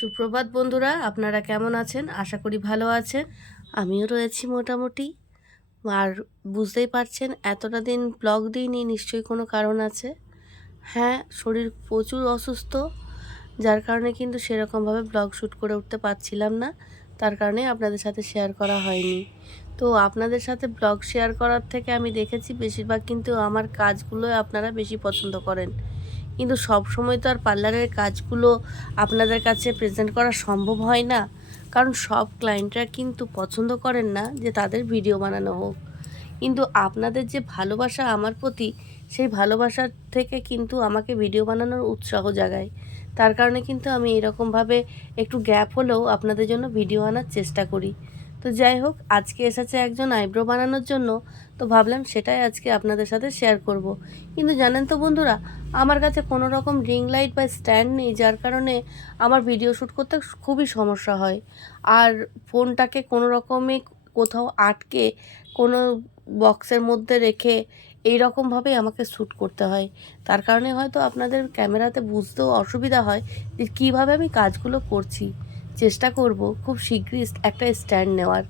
সুপ্রভাত বন্ধুরা, আপনারা কেমন আছেন? আশা করি ভালো আছেন। আমিও রয়েছি মোটামুটি। আর বুঝতেই পারছেন, এতটা দিন ব্লগ দিইনি, নিশ্চয়ই কোনো কারণ আছে। হ্যাঁ শরীর প্রচুর অসুস্থ, যার কারণে কিন্তু সেরকমভাবে ব্লগ শ্যুট করে উঠতে পারছিলাম না। তার কারণে আপনাদের সাথে শেয়ার করা হয়নি। তো আপনাদের সাথে ব্লগ শেয়ার করার থেকে আমি দেখেছি, বেশিরভাগ কিন্তু আমার কাজগুলো আপনারা বেশি পছন্দ করেন। কিন্তু সব সময় তো আর পার্লারের কাজগুলো আপনাদের কাছে প্রেজেন্ট করা সম্ভব হয় না। কারণ সব ক্লায়েন্টরা কিন্তু পছন্দ করেন না যে তাদের ভিডিও বানানো হোক। কিন্তু আপনাদের যে ভালোবাসা আমার প্রতি, সেই ভালোবাসার থেকে কিন্তু আমাকে ভিডিও বানানোর উৎসাহ জাগায়। তার কারণে কিন্তু আমি এরকমভাবে একটু গ্যাপ হলেও আপনাদের জন্য ভিডিও আনার চেষ্টা করি। তো যাই হোক, আজকে এসেছে একজন আইব্রো বানানোর জন্য, তো ভাবলাম সেটাই আজকে আপনাদের সাথে শেয়ার করব। কিন্তু জানেন তো বন্ধুরা, আমার কাছে কোনো রকম রিং লাইট বা স্ট্যান্ড নেই, যার কারণে আমার ভিডিও শ্যুট করতে খুবই সমস্যা হয়। আর ফোনটাকে কোনো রকমে কোথাও আটকে, কোনো বক্সের মধ্যে রেখে এই রকমভাবেই আমাকে শ্যুট করতে হয়। তার কারণে হয়তো আপনাদের ক্যামেরাতে বুঝতেও অসুবিধা হয় যে কীভাবে আমি কাজগুলো করছি। চেষ্টা করব খুব শীঘ্রই একটা স্ট্যান্ড নেওয়ার।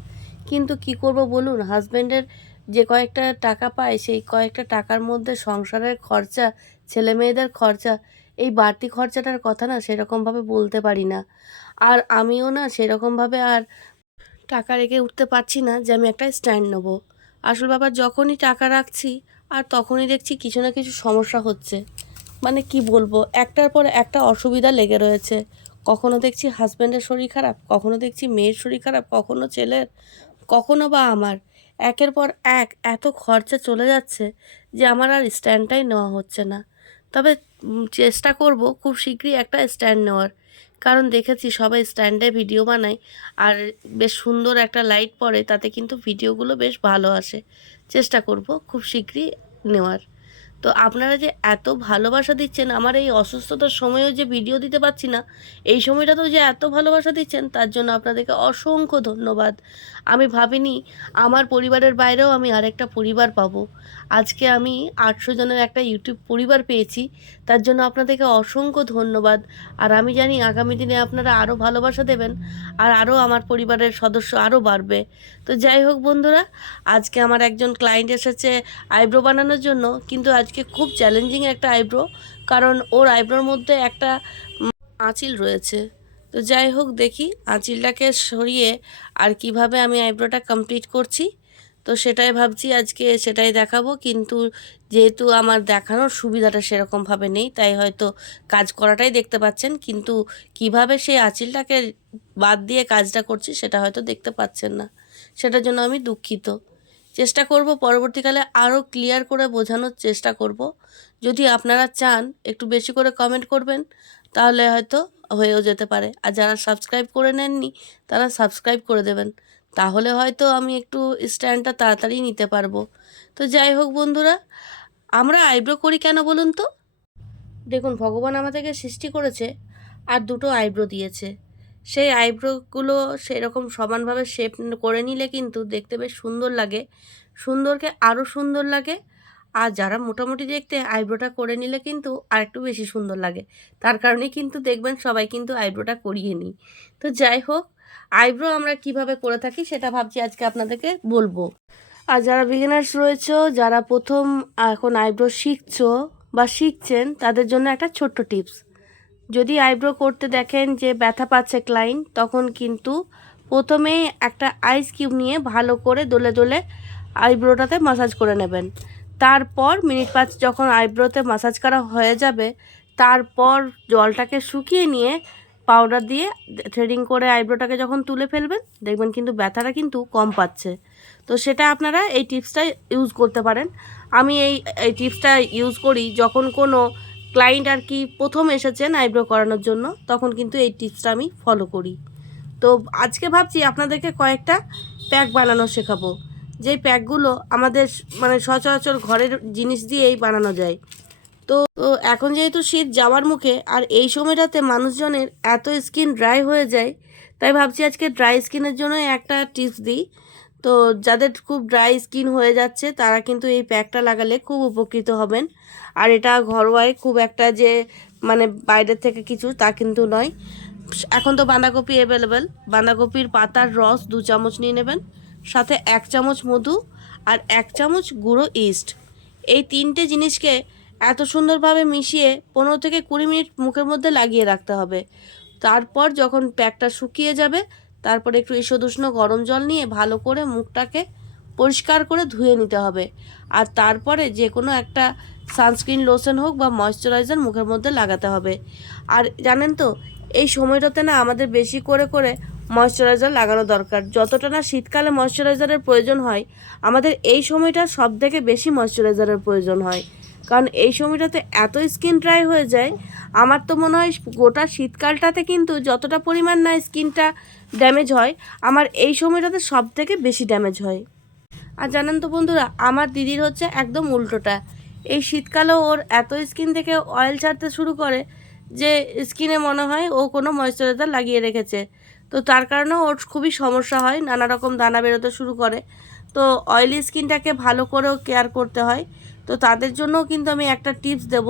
কিন্তু কি করব বলুন হাজব্যান্ডের যে কয়েকটা টাকা পায়, সেই কয়েকটা টাকার মধ্যে সংসারের খরচা, ছেলে মেয়েদের খরচা, এই বাড়তি খরচাটার কথা না সেরকমভাবে বলতে পারি না। আর আমিও না সেরকমভাবে আর টাকা রেখে উঠতে পারছি না যে আমি একটা স্ট্যান্ড নেব। আসল ব্যাপার যখনই টাকা রাখছি, আর তখনই দেখছি কিছু না কিছু সমস্যা হচ্ছে। মানে কি বলব, একটার পর একটা অসুবিধা লেগে রয়েছে। কখনো দেখছি হাজব্যান্ডের শরীর খারাপ, কখনো দেখছি মেয়ের শরীর খারাপ, কখনো ছেলের, কখনো বা আমার। একের পর এক এত খরচা চলে যাচ্ছে যে আমার আর স্ট্যান্ডটাই নেওয়া হচ্ছে না। তবে চেষ্টা করব খুব শীঘ্রই একটা স্ট্যান্ড নেওয়ার। কারণ দেখেছি সবাই স্ট্যান্ডে ভিডিও বানায় আর বেশ সুন্দর একটা লাইট পড়ে, তাতে কিন্তু ভিডিওগুলো বেশ ভালো আসে। চেষ্টা করব খুব শীঘ্রই নেওয়ার। তো আপনারা যে এত ভালোবাসা দিচ্ছেন, আমার এই অসুস্থতার সময়েও যে ভিডিও দিতে পারছি না, এই সময়টাতেও যে এত ভালোবাসা দিচ্ছেন, তার জন্য আপনাদেরকে অসংখ্য ধন্যবাদ। আমি ভাবিনি আমার পরিবারের বাইরেও আমি আরেকটা পরিবার পাবো। আজকে আমি আটশো জনের একটা ইউটিউব পরিবার পেয়েছি, তার জন্য আপনাদেরকে অসংখ্য ধন্যবাদ। আর আমি জানি আগামী দিনে আপনারা আরও ভালোবাসা দেবেন, আর আরও আমার পরিবারের সদস্য আরও বাড়বে। তো যাই হোক বন্ধুরা, আজকে আমার একজন ক্লায়েন্ট এসেছে আইব্রো বানানোর জন্য, কিন্তু আজকে খুব চ্যালেঞ্জিং একটা আইব্রো কারণ ওর আইব্রোর মধ্যে একটা আঁচিল রয়েছে। তো যাই হোক দেখি, আঁচিলটাকে সরিয়ে আর কীভাবে আমি আইব্রোটা কমপ্লিট করছি। তো সেটাই ভাবছি আজকে, সেটাই দেখাবো, কিন্তু যেহেতু আমার দেখানোর সুবিধাটা সেরকমভাবে নেই, তাই হয়তো কাজ করাটাই দেখতে পাচ্ছেন, কিন্তু কীভাবে সেই আঁচিলটাকে বাদ দিয়ে কাজটা করছি সেটা হয়তো দেখতে পাচ্ছেন না। সেটার জন্য আমি দুঃখিত। চেষ্টা করব পরবর্তীকালে আরও ক্লিয়ার করে বোঝানোর চেষ্টা করব। যদি আপনারা চান একটু বেশি করে কমেন্ট করবেন, তাহলে হয়তো হয়েও যেতে পারে। আর যারা সাবস্ক্রাইব করে নেননি, তারা সাবস্ক্রাইব করে দেবেন। তাহলে হয়তো আমি একটু স্ট্যান্ডটা তাড়াতাড়ি নিতে পারব। তো যাই হোক বন্ধুরা, আমরা আইব্রো করি কেন বলুন তো? দেখুন, ভগবান আমাদেরকে সৃষ্টি করেছে আর দুটো আইব্রো দিয়েছে। সেই আইব্রোগুলো সেরকম সমানভাবে শেপ করে নিলে কিন্তু দেখতে বেশ সুন্দর লাগে। সুন্দরকে আরও সুন্দর লাগে। আর যারা মোটামুটি দেখতে আইব্রোটা করে নিলে কিন্তু আর একটু বেশি সুন্দর লাগে। তার কারণেই কিন্তু দেখবেন সবাই কিন্তু আইব্রোটা করিয়ে নিই। তো যাই হোক, আইব্রো আমরা কীভাবে করে থাকি সেটা ভাবছি আজকে আপনাদেরকে বলব। আর যারা বিগিনার্স রয়েছে, যারা প্রথম এখন আইব্রো শিখছো বা শিখছেন, তাদের জন্য একটা ছোট্ট টিপস যদি আইব্রো করতে দেখেন যে ব্যথা পাচ্ছে ক্লায়েন্ট তখন কিন্তু প্রথমে একটা আইস কিউব নিয়ে ভালো করে দোলে দোলে আইব্রোটাতে মাসাজ করে নেবেন। তারপর মিনিট পাঁচ যখন আইব্রোতে মাসাজ করা হয়ে যাবে, তারপর জলটাকে শুকিয়ে নিয়ে পাউডার দিয়ে থ্রেডিং করে আইব্রোটাকে যখন তুলে ফেলবেন, দেখবেন কিন্তু ব্যথাটা কিন্তু কম পাচ্ছে। তো সেটা আপনারা এই টিপসটা ইউজ করতে পারেন। আমি এই এই টিপসটা ইউজ করি যখন কোনো ক্লায়েন্ট আর কি প্রথম এসেছেন আইব্রো করানোর জন্য, তখন কিন্তু এই টিপসটা আমি ফলো করি। তো আজকে ভাবছি আপনাদেরকে কয়েকটা প্যাক বানানো শেখাবো। যেই প্যাকগুলো আমাদের মানে সচরাচর ঘরের জিনিস দিয়েই বানানো যায়। তো তো এখন যেহেতু শীত যাওয়ার মুখে, আর এই সময়টাতে মানুষজনের এত স্কিন ড্রাই হয়ে যায়, তাই ভাবছি আজকে ড্রাই স্কিনের জন্য একটা টিপস দিই। তো যাদের খুব ড্রাই স্কিন হয়ে যাচ্ছে, তারা কিন্তু এই প্যাকটা লাগালে খুব উপকৃত হবেন। আর এটা ঘরোয়ায় খুব একটা যে মানে বাইরের থেকে কিছু তা কিন্তু নয়। এখন তো বাঁধাকপি অ্যাভেলেবেল বাঁধাকপির পাতার রস দু চামচ নিয়ে নেবেন, সাথে এক চামচ মধু আর এক চামচ গুঁড়ো ইস্ট এই তিনটে জিনিসকে এত সুন্দরভাবে মিশিয়ে পনেরো থেকে কুড়ি মিনিট মুখের মধ্যে লাগিয়ে রাখতে হবে। তারপর যখন প্যাকটা শুকিয়ে যাবে তারপরে একটু ঈষদুষ্ণ গরম জল নিয়ে ভালো করে মুখটাকে পরিষ্কার করে ধুয়ে নিতে হবে। আর তারপরে যে কোনো একটা সানস্ক্রিন লোশন হোক বা ময়শ্চারাইজার মুখের মধ্যে লাগাতে হবে। আর জানেন তো, এই সময়টাতে না আমাদের বেশি করে করে ময়শ্চারাইজার লাগানো দরকার। যতটা না শীতকালে ময়শ্চারাইজারের প্রয়োজন হয়, আমাদের এই সময়টা সব থেকে বেশি ময়শ্চারাইজারের প্রয়োজন হয়। কারণ এই সময়টাতে এত স্কিন ড্রাই হয়ে যায় আমার তো মনে হয় গোটা শীতকালটাতে কিন্তু যতটা পরিমাণ না স্কিনটা ড্যামেজ হয়, আমার এই সময়টাতে সব থেকে বেশি ড্যামেজ হয়। আর জানেন তো বন্ধুরা, আমার দিদির হচ্ছে একদম উল্টোটা। এই শীতকালেও ওর এত স্কিন থেকে অয়েল ছাড়তে শুরু করে যে স্কিনে মনে হয় ও কোনো ময়শ্চারাইজার লাগিয়ে রেখেছে। তো তার কারণে ওর খুবই সমস্যা হয়, নানা রকম দানা বেরোতে শুরু করে। তো অয়েলি স্কিনটাকে ভালো করেও কেয়ার করতে হয়। তো তাদের জন্যও কিন্তু আমি একটা টিপস দেব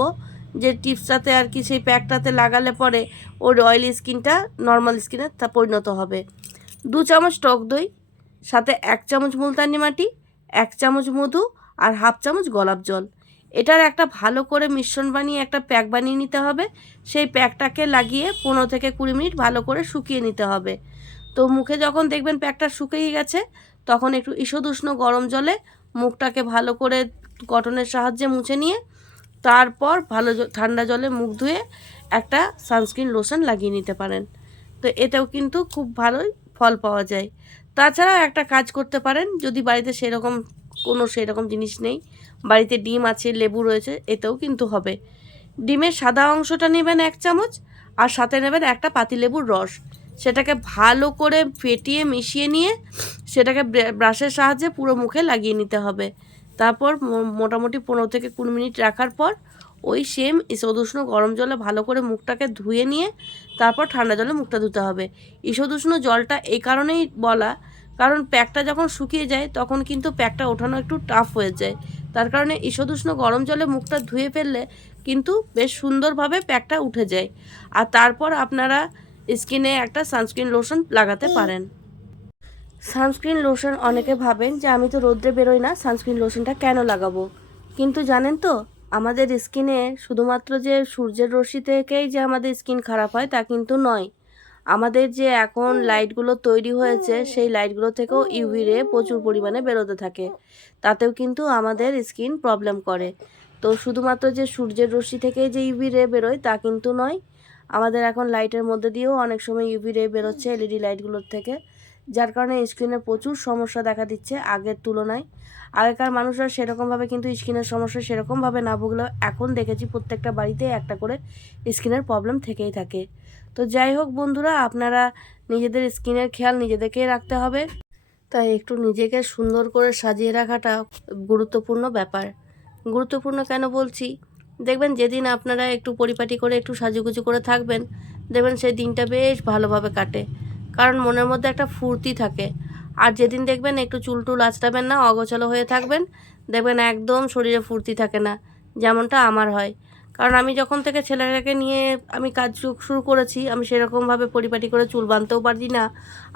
যে টিপসটাতে আর কি সেই প্যাকটাতে লাগালে পরে ওর অয়েলি স্কিনটা নর্মাল স্কিনে তা পরিণত হবে। দু চামচ টক দই, সাথে এক চামচ মুলতানি মাটি, এক চামচ মধু আর হাফ চামচ গোলাপ জল। এটার একটা ভালো করে মিশ্রণ বানিয়ে একটা প্যাক বানিয়ে নিতে হবে। সেই প্যাকটাকে লাগিয়ে পনেরো থেকে কুড়ি মিনিট ভালো করে শুকিয়ে নিতে হবে। তো মুখে যখন দেখবেন প্যাকটা শুকিয়ে গেছে, তখন একটু ঈষদুষ্ণ গরম জলে মুখটাকে ভালো করে কটনের সাহায্যে মুছে নিয়ে তারপর ভালো ঠান্ডা জলে মুখ ধুয়ে একটা সানস্ক্রিন লোশন লাগিয়ে নিতে পারেন। তো এতেও কিন্তু খুব ভালোই ফল পাওয়া যায়। তাছাড়াও একটা কাজ করতে পারেন, যদি বাড়িতে সেরকম কোনো সেরকম জিনিস নেই, বাড়িতে ডিম আছে, লেবু রয়েছে, এতেও কিন্তু হবে। ডিমের সাদা অংশটা নেবেন এক চামচ আর সাথে নেবেন একটা পাতিলেবুর রস। সেটাকে ভালো করে ফেটিয়ে মিশিয়ে নিয়ে সেটাকে ব্রাশের সাহায্যে পুরো মুখে লাগিয়ে নিতে হবে। তারপর মোটামুটি পনেরো থেকে কুড়ি মিনিট রাখার পর ওই সেম ঈষদুষ্ণ গরম জলে ভালো করে মুখটাকে ধুয়ে নিয়ে তারপর ঠান্ডা জলে মুখটা ধুতে হবে। ঈষদুষ্ণ জলটা এই কারণেই বলা কারণ প্যাকটা যখন শুকিয়ে যায় তখন কিন্তু প্যাকটা ওঠানো একটু টাফ হয়ে যায়। তার কারণে ঈষদুষ্ণ গরম জলে মুখটা ধুয়ে ফেললে কিন্তু বেশ সুন্দরভাবে প্যাকটা উঠে যায়। আর তারপর আপনারা স্কিনে একটা সানস্ক্রিন লোশন লাগাতে পারেন। সানস্ক্রিন লোশন অনেকে ভাবেন যে আমি তো রোদ্রে বেরোই না, সানস্ক্রিন লোশনটা কেন লাগাবো? কিন্তু জানেন তো, আমাদের স্কিনে শুধুমাত্র যে সূর্যের রশ্মি থেকেই যে আমাদের স্কিন খারাপ হয় তা কিন্তু নয়। আমাদের যে এখন লাইটগুলো তৈরি হয়েছে, সেই লাইটগুলো থেকেও ইউভি রে প্রচুর পরিমাণে বেরোতে থাকে। তাতেও কিন্তু আমাদের স্কিন প্রবলেম করে। তো শুধুমাত্র যে সূর্যের রশ্মি থেকেই যে ইউভি রে বেরোয় তা কিন্তু নয়। আমাদের এখন লাইটের মধ্যে দিয়েও অনেক সময় ইউভি রে বেরোচ্ছে এলইডি লাইটগুলোর থেকে। যার কারণে স্কিনে প্রচুর সমস্যা দেখা দিচ্ছে আগের তুলনায়। আগেকার মানুষরা সেরকমভাবে কিন্তু স্কিনের সমস্যা সেরকমভাবে না ভুগলেও এখন দেখেছি প্রত্যেকটা বাড়িতে একটা করে স্কিনের প্রবলেম থেকেই থাকে। তো যাই হোক বন্ধুরা, আপনারা নিজেদের স্কিনের খেয়াল নিজেদেরকেই রাখতে হবে। তাই একটু নিজেকে সুন্দর করে সাজিয়ে রাখাটা গুরুত্বপূর্ণ ব্যাপার। গুরুত্বপূর্ণ কেন বলছি? দেখবেন যেদিন আপনারা একটু পরিপাটি করে একটু সাজুগুজু করে থাকবেন, দেখবেন সেই দিনটা বেশ ভালোভাবে কাটে। কারণ মনের মধ্যে একটা ফুর্তি থাকে। আর যেদিন দেখবেন একটু চুল টুল আঁচড়াবেন না, অগোছালো হয়ে থাকবেন, দেখবেন একদম শরীরে ফুর্তি থাকে না, যেমনটা আমার হয়। কারণ আমি যখন থেকে ছেলেটাকে নিয়ে আমি কাজ শুরু করেছি, আমি সেরকমভাবে পরিপাটি করে চুল বাঁধতেও পারি না,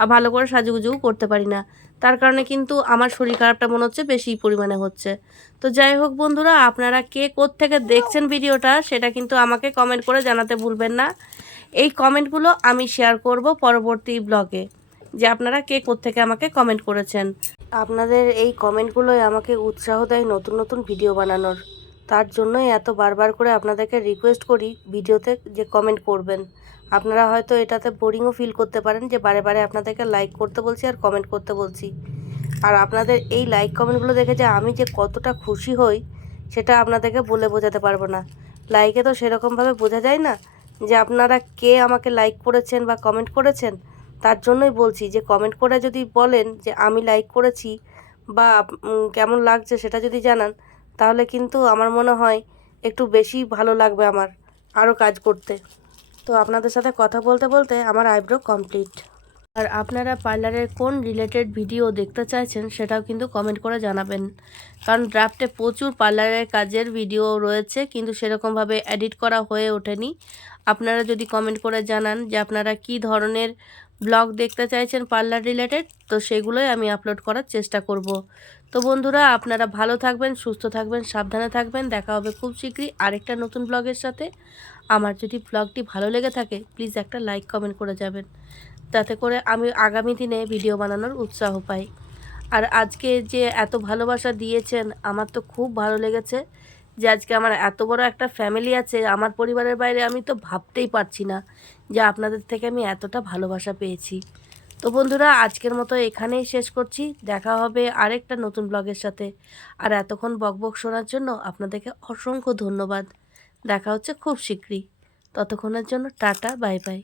আর ভালো করে সাজুগুজুও করতে পারি না। তার কারণে কিন্তু আমার শরীর খারাপটা মনে হচ্ছে, বেশি পরিমাণে হচ্ছে। তো যাই হোক বন্ধুরা, আপনারা কে থেকে দেখছেন ভিডিওটা, সেটা কিন্তু আমাকে কমেন্ট করে জানাতে ভুলবেন না। এই কমেন্টগুলো আমি শেয়ার করব পরবর্তী ব্লগে যে আপনারা কে থেকে আমাকে কমেন্ট করেছেন। আপনাদের এই কমেন্টগুলোই আমাকে উৎসাহ দেয় নতুন নতুন ভিডিও বানানোর। তার জন্যই এত বারবার করে আপনাদেরকে রিকোয়েস্ট করি ভিডিওতে যে কমেন্ট করবেন। আপনারা হয়তো এটাতে বোরিংও ফিল করতে পারেন যে বারে বারে আপনাদেরকে লাইক করতে বলছি আর কমেন্ট করতে বলছি। আর আপনাদের এই লাইক কমেন্টগুলো দেখে যে আমি যে কতটা খুশি হই, সেটা আপনাদেরকে বলে বোঝাতে পারব না। লাইকে তো সেরকমভাবে বোঝা যায় না। যে আপনারা কে আমাকে লাইক করেছেন বা কমেন্ট করেছেন, তার জন্যই বলছি যে কমেন্ট করে যদি বলেন যে আমি লাইক করেছি বা কেমন লাগছে সেটা যদি জানান, তাহলে কিন্তু আমার মনে হয় একটু বেশি ভালো লাগবে আমার আরও কাজ করতে। তো আপনাদের সাথে কথা বলতে বলতে আমার আইব্রো কমপ্লিট আর আপনারা পার্লারের কোন রিলেটেড ভিডিও দেখতে চাইছেন সেটাও কিন্তু কমেন্ট করে জানাবেন। কারণ ড্রাফটে প্রচুর পার্লারের কাজের ভিডিও রয়েছে, কিন্তু সেরকমভাবে এডিট করা হয়ে ওঠেনি। আপনারা যদি কমেন্ট করে জানান যে আপনারা কি ধরনের ব্লগ দেখতে চাইছেন পার্লার রিলেটেড তো সেগুলোই আমি আপলোড করার চেষ্টা করব। তো বন্ধুরা, আপনারা ভালো থাকবেন, সুস্থ থাকবেন, সাবধানে থাকবেন। দেখা হবে খুব শীঘ্রই আরেকটা নতুন ব্লগের সাথে। আমার যদি ব্লগটি ভালো লেগে থাকে প্লিজ একটা লাইক কমেন্ট করে যাবেন। যাতে করে আমি আগামী দিনে ভিডিও বানানোর উৎসাহ পাই। আর আজকে যে এত ভালোবাসা দিয়েছেন, আমার তো খুব ভালো লেগেছে যে আজকে আমার এত বড় একটা ফ্যামিলি আছে, আমার পরিবারের বাইরে আমি তো ভাবতেই পারছি না যে আপনাদের থেকে আমি এতটা ভালোবাসা পেয়েছি। তো বন্ধুরা, আজকের মতো এখানেই শেষ করছি। দেখা হবে আরেকটা নতুন ব্লগের সাথে। আর এতক্ষণ বকবক শোনার জন্য আপনাদেরকে অসংখ্য ধন্যবাদ। দেখা হচ্ছে খুব শীঘ্রই। ততক্ষণের জন্য টাটা, বাই বাই।